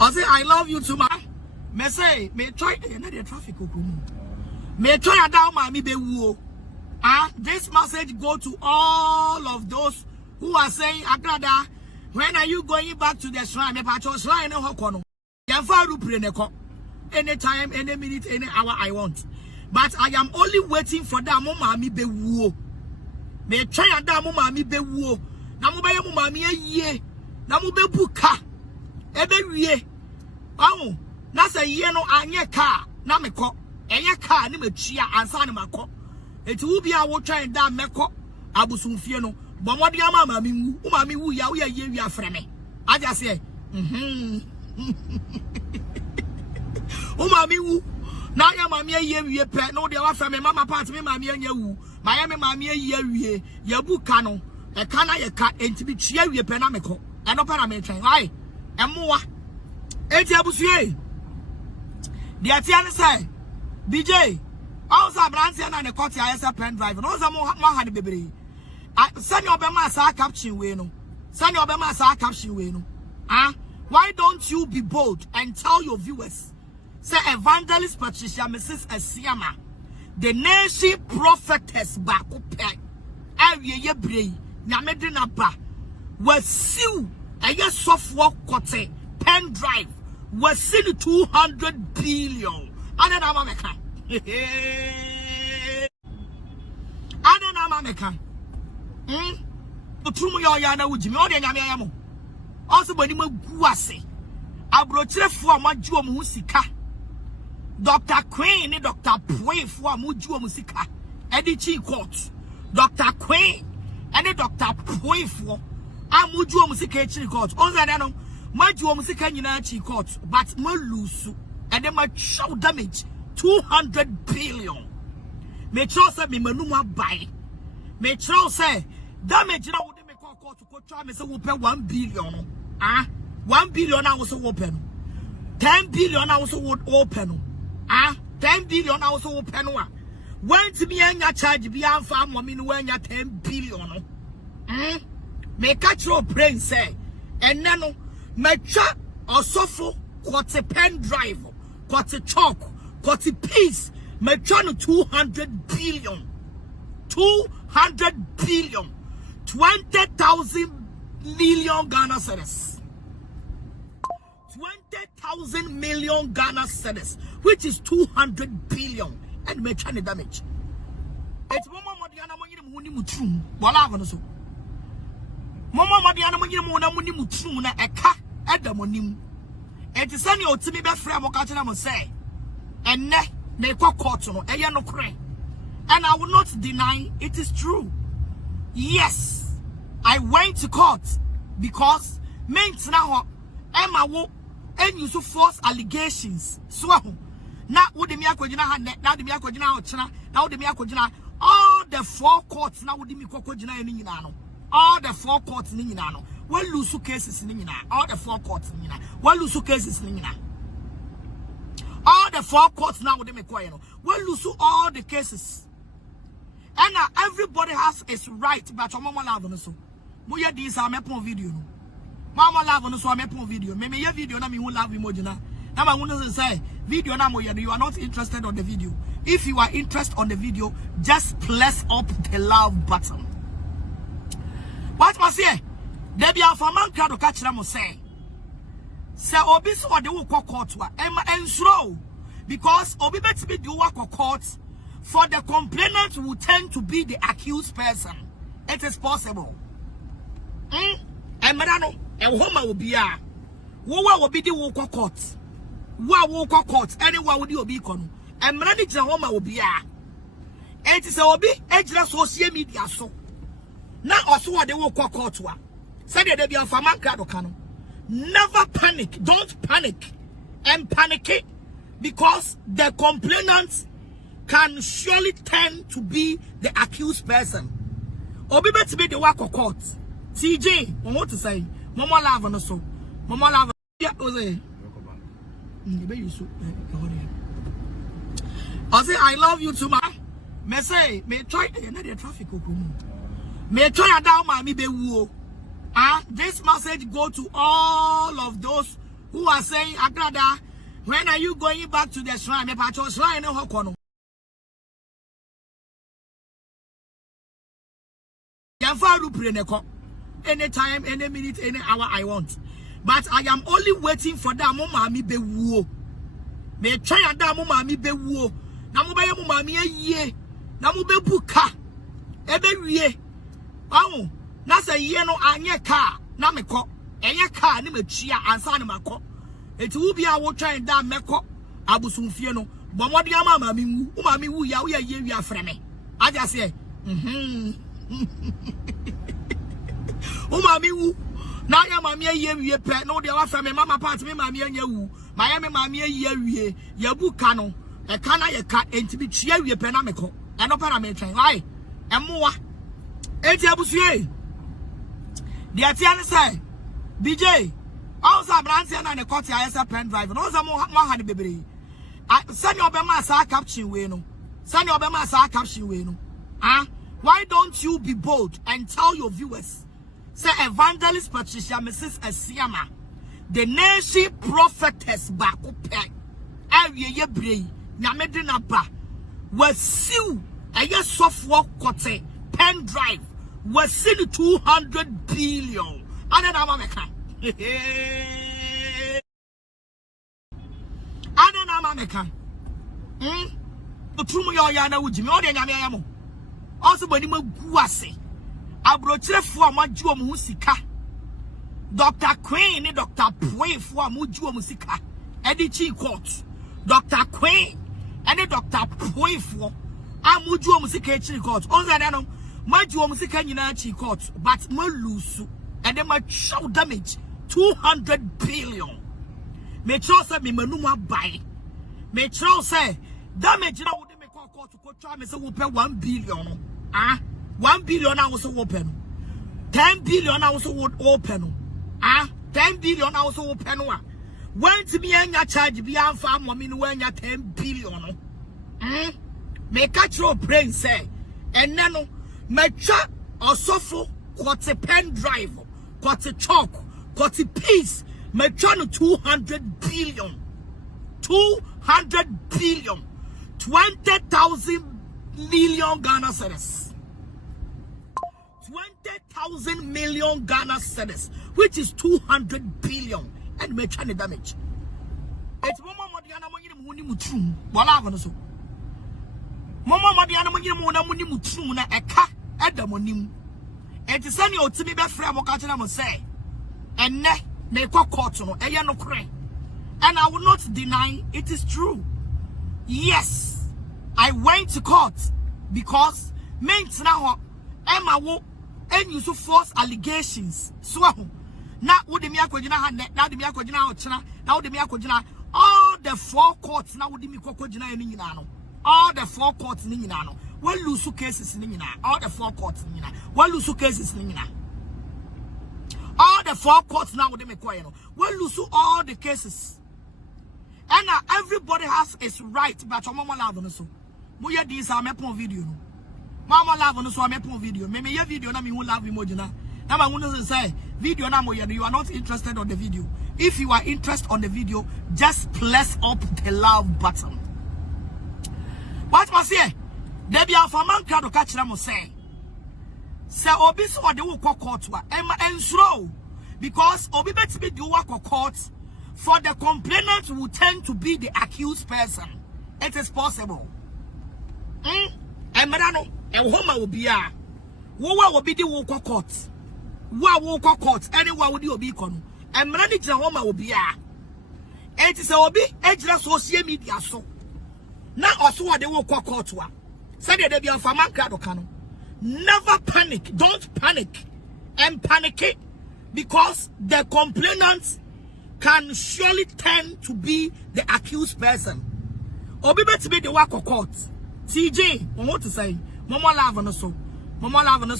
I say I love you too, ma. Me say me try the traffic okumu. Me try down ma mi be wo. This message go to all of those who are saying, Agradaa, when are you going back to the shrine? Me pacho shrine no hokono. Yamfa ru pray neko. Anytime, any minute, any hour I want. But I am only waiting for that mama mi be wo. Me try down mama mi be wo. Na mo be mama mi ye. Na mo be buka. Ebe wie. Oh, na say ye no anye car. Na me ko. Enye car ni me chia ansa ni mako. Eti wo bia wo twan da meko Abosom Fie no bo mode ama ma mi wu o ma mi wu ya wo ye wi afre me aja se o ma mi wu na ya ma mi ye wi pe no de wa afre me mama part me ma mi anya wu ma ya me ma mi ye wi ya buka no e ka na ye ka enti bi tua wi pe na meko e no pa na me twan why emoa eti abusue de atia ne sai BJ also branch na ne court ya esa pen drive no so mo ha de bebre send your bema sa caption we no send your bema sa caption we no why don't you be bold and tell your viewers say evangelist Patricia Mrs. Asiama the nation prophetess ba ko pe awie ye brei nyame de na ba wasiu eye software court pen drive wasi 200 billion ana na ma meka ana na ma meka otumu yo ya na wujimi o de nyame ya mo also bani magu ase abrochirefo amaju omu sika Dr. Queen ni Dr. Puefo amaju omu sika edi chi court Dr. Queen and Dr. Puefo amaju omu sika chi court onza na no maju omu sika nyina chi court but mo lose and then my show damage 200 billion. Me trust me manum abai. Me trust say damage na wo de me call to try me say wo pay 1 billion. 1 billion na wo so wo pay no. 10 billion na wo so wo open no. 10 billion na wo so wo pay no a. When to be anya charge bi amfa mommy no anya 10 billion no. Me catch your brain say and then no me twa osofo quarter pen drive, quarter chalk, quarter piece, me trying 200 billion. 200 billion. 20,000 million Ghana cedis. 20,000 million Ghana cedis, which is 200 billion. And me trying damage. It's Mama Modiana Muni Mutrum. Wala so. Mama Modiana Muni Mutrum na eka edamonim. And to send you to me best friend Mokachana say, and ne court no, no cray. And I will not deny it is true. Yes, I went to court because meant now Emma wo and you so false allegations. So now would the Miakojina now the Miakojina China, now the Miakojina, all the 4 courts now would the Mikokojina in Ninano. All the 4 courts in Ninano. Well, lose cases in Nina. All the 4 courts in Nina. Well, lose cases in Nina. All the 4 courts now with them acquire. Well, lose all the cases. And now everybody has its right. But your mama love on so. Moya this are my video. Mama love on so I make video. Maybe your video na me who love emoji na. Now I want to say video na moya. You are not interested on the video. If you are interested on the video, just press up the love button. What was here? Debi afaman krado ka kire mo say obi so de wo court wa ensuro because obi betimi de wo court for the complainant will tend to be the accused person. It is possible. Emra no ehoma obi a wo obi de wo court wo court anyone wo de obi ko no emra ni gina homa obi a enti se obi ejira social media so na oso de wo court wa said there be a farmer crowd cano. Never panic. Don't panic. And panic it because the complainant can surely tend to be the accused person. Obi bet be the work of court. TJ, I want to say, Mama love on so. Mama love. Yeah, Jose. I say I love you too, ma. Me say me try the traffic. Me try down my me be woo. This message go to all of those who are saying, Agradaa, when are you going back to the shrine? Me pacho shrine no hokono. Anytime, any minute, any hour I want. But I am only waiting for that mommy be woo. Me try and that mommy be woo. Namu be mommy ye. Namu be buka. Ebe ye. Oh, that's a ye no anye car. Na me ko. Enya car ni me chia ansa ni mako. It will be our try and that meko. Abosom Fie no. But what the mama wu ya we ya frame. I just say, Mami wu na ya mami ye wie pe no de wa fa me mama part me mami anya wu ma ya me mami ye wie ya buka no e ka na ye ka enti bi tua wie pe na me ko e no para me twen why emoa enti abusue de atia ne sai BJ also branch na ne court ya esa pen drive no za mo ha ne bebre sani obema sa caption we no sani obema sa caption we no why don't you be bold and tell your viewers? Say Evangelist Patricia Mrs. Asiama, the nation prophetess bakupe, ye brei, nyamedina ba, was sew a yes software kote pen drive was seen 200 billion. And then America. And then America. The true yana would you know the Yamo. Also, when you guase. Abrochire fo amaju mu sika Dr. Queen ni Dr. Point fo amaju mu sika Edichi court Dr. Queen and Dr. Point fo amaju mu sika chi court onza na no maju mu sika nyina chi court but ma lose and then ma show damage 200 billion me tro say me manum abai me tro say damage na wo de me court ko twa me say wo pay 1 billion 1 billion also open. 10 billion also would open. 10 billion also open. When to be any charge be on farm woman when you're 10 billion. Make a your brain say, and then make or suffer quarter pen drive, quarter chalk, quarter piece, make 200 billion. 200 billion. 20,000 million Ghana cedis. 20,000 million Ghana cedis, which is 200 billion, and make any damage. It's Mama Modiana Muni Mutrum, Wala so. Mama Modiana Muni Mutrum, a car at the monim. And to send you to me best friend, Mokachana must say, and ne, they call court no, and no cray. And I will not deny it is true. Yes, I went to court because meant now Emma wo and you so false allegations. So now would the Miakojina hand now the Miakojina or China, now the Miakojina, all the 4 courts now would the Mikojina in Ninano. All the 4 courts in Ninano. Well, lose cases in Nina. All the 4 courts in Nina. Well, lose cases in Nina. All the 4 courts now would the Mikoyano. Well, lose all the cases. And now everybody has its right, but your mama love on so. Moya these are my video. Mama love on so I make video. Maybe your video na me who love emojina. Now I want to say video na moya you are not interested on the video. If you are interested on the video, just press up the love button. What was here? There be a man crowd to catch them say. Say obi so de wo court wa ensuro because obi bet me do work court for the complainant who tend to be the accused person. It is possible. Emerano and Homa will be a will be the walk court. Walk court, anyone would you be con. And Manage Homa will be a. It is a obi, edge social media so. Now also what they walk court to. Said they be a farmer crowd. Never panic, don't panic and panic it because the complainant can surely tend to be the accused person. Obi bet to be the work of court. TJ, what to say? Mama love on so. Mama love on